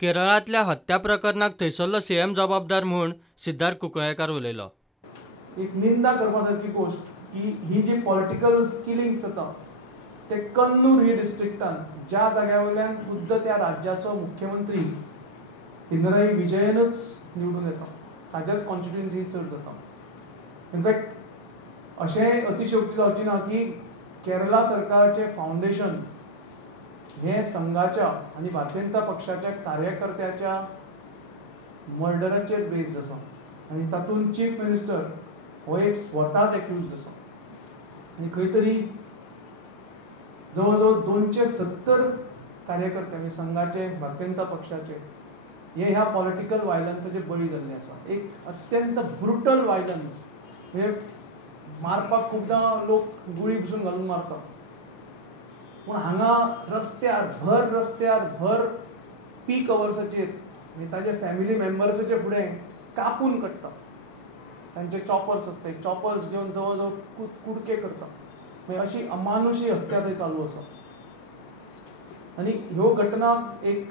केरळातल्या हत्या प्रकरणाक थंयसरलो सीएम जबाबदार म्हूण सिद्धार्थ कुंकळयेकार उलयलो। एक निंदा करपासारकी गोष्ट की ही जी पॉलिटिकल किलिंग्स जाता ते कन्नूर ही डिस्ट्रिक्टान ज्या जाग्या वयल्यान खुद्द त्या राज्याचो मुख्यमंत्री पिनराई विजयनच निवडून येता ताच्याच कॉन्स्टिट्युएन्सी चड जाता। इनफॅक्ट अशें अतिशयोक्ती जावची ना की केरला सरकारचे फावंडेशन हे संघाच्या आणि भारतीय जनता पक्षाच्या कार्यकर्त्याच्या मर्डराचेर बेस्ड आसा आनी तातूंत चीफ मिनिस्टर हो एक स्वताच एक्यूज्ड आसा आनी खंय तरी जवळ जवळ 270 कार्यकर्ते म्हणजे संघाचे भारतीय जनता पक्षाचे हे ह्या पॉलिटिकल वायलन्साचे बळी जाल्ले आसा। एक अत्यंत ब्रुटल वायलन्स म्हणजे मारपाक खुबदां लोक गुळी पसून घालून मारतात पूण हांगा रस्त्यार भर पीक अवर्साचेर आनी ताजे फॅमिली मेंबर्साचे फुडें कापून काडटा। तांचे चॉपर्स आसता चॉपर्स घेवन जवळ जवळ कुडके करता म्हणजे अशी अमानुशी हत्या थंय चालू आसा। आनी ह्यो घटना एक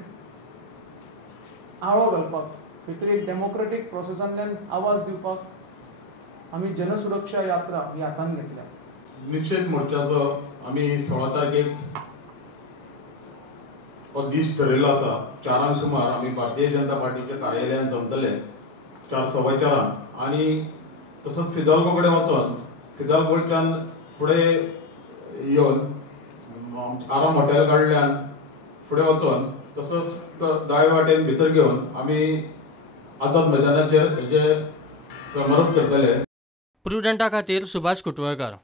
आळो घालपाक खंय तरी एक डेमोक्रेटीक प्रोसेसांतल्यान आवाज दिवपाक आमी जनसुरक्षा यात्रा ही हातान घेतल्या। निश्चित मोर्चाचो आमी 16 तारखेक हो दीस ठरयल्लो आसा। 4 सुमार आमी भारतीय जनता पार्टीच्या कार्यालयान जमतले 4:15 आनी तसोच फिदाल्गो कडेन वचोन फिदाल्गोच्यान फुडें येवन आराम हॉटेल कडल्यान फुडें वचोन तसोच दावे वाटेन भितर घेवन आमी आझाद मैदानाचेर हेजे समारोप करतले। प्रुडंटा खातीर सुभाष कुटवळकर।